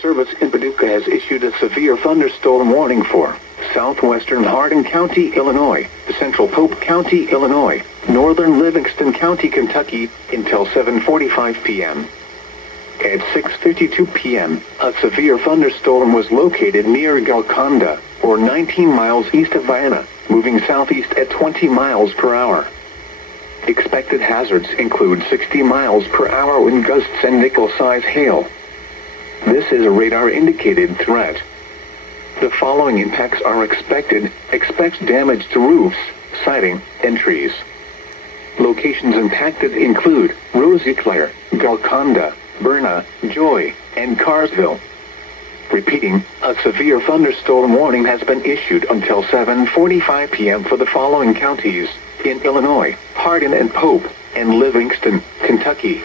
Service in Paducah has issued a severe thunderstorm warning for southwestern Hardin County, Illinois, central Pope County, Illinois, northern Livingston County, Kentucky, until 7:45 p.m. At 6:52 p.m., a severe thunderstorm was located near Golconda, or 19 miles east of Vienna, moving southeast at 20 miles per hour. Expected hazards include 60 miles per hour wind gusts and nickel-size hail. This is a radar-indicated threat. The following impacts are expected. Expect damage to roofs, siding, and trees. Locations impacted include Rosiclare, Golconda, Berna, Joy, and Carsville. Repeating, a severe thunderstorm warning has been issued until 7:45 p.m. for the following counties in Illinois: Hardin and Pope, and Livingston, Kentucky.